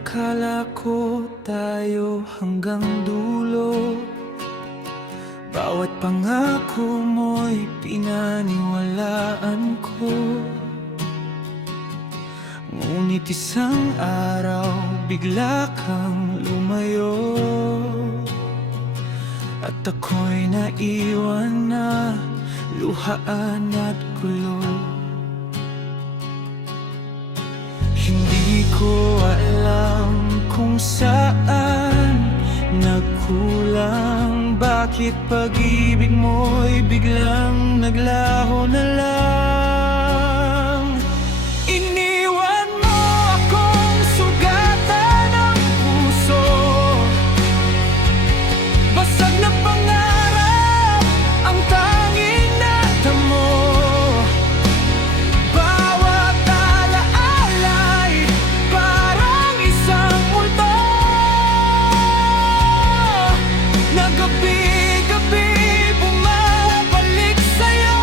Akala ko tayo hanggang dulo. Bawat pangako mo'y pinaniwalaan ko. Ngunit isang araw bigla kang lumayo, at ako'y naiwan na luhaan at gulo. Hindi ko alam kung saan nagkulang, bakit pag-ibig mo'y biglang naglaho na lang. Iniwan mo akong sugatan ng puso, basag na pangarap ang tanging natamo. Bawat alaala'y parang isang multo na gabi-gabi bumabalik sa'yo.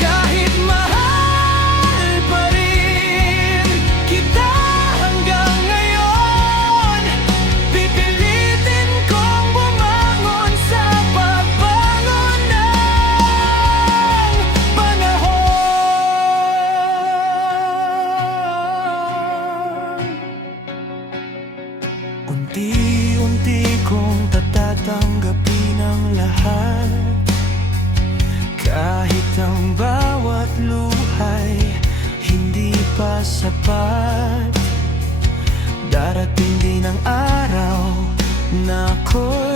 Kahit mahal pa rin kita hanggang ngayon, pipilitin kong bumangon sa pagbangon ng panahon. Unti-unti kong tatatanggapin ang lahat, kahit ang bawat luhay hindi pa sapat. Darating din ang araw na ako'y